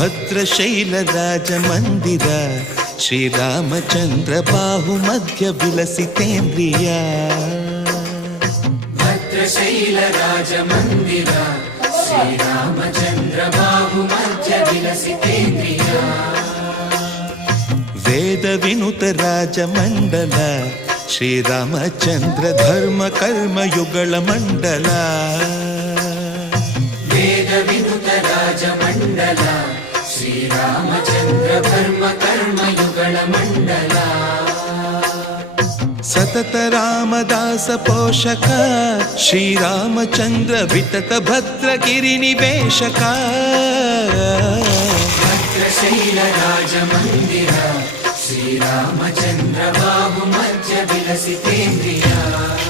ಭದ್ರಶೈಲ ರಾಜ ಮಂದಿರ ಶ್ರೀರಾಮಚಂದ್ರ ಬಾಹು ಮಧ್ಯ ವಿಲಸಿತೇಂದ್ರಿಯ ಭದ್ರಶೈಲ ರಾಜ ಮಂದಿರ ಶ್ರೀರಾಮಚಂದ್ರ ಬಾಹು ಮಧ್ಯ ವಿಲಸಿತೇಂದ್ರಿಯ ವೇದ ವಿನುತ ರಾಜ ಮಂಡಲ ಶ್ರೀರಾಮಚಂದ್ರ ಧರ್ಮ ಕರ್ಮ ಯುಗಳ ಮಂಡಲ ವೇದ ವಿನುತ ರಾಜ ಮಂಡಲ ಶ್ರೀರಾಮಚಂದ್ರ ಧರ್ಮ ಕರ್ಮ ಯುಗಳ ಮಂಡಲ ಸತತ ರಾಮದಾಸ ಪೋಷಕ ಶ್ರೀರಾಮಚಂದ್ರ ವಿತತ ಭದ್ರಗಿರಿ ನಿವೇಶಕ ಭದ್ರಶೈಲ ರಾಜ ಮಂದಿರ ಶ್ರೀರಾಮಚಂದ್ರ ಬಾಹು ಮಧ್ಯ ವಿಲಸಿತೇಂದ್ರಿಯ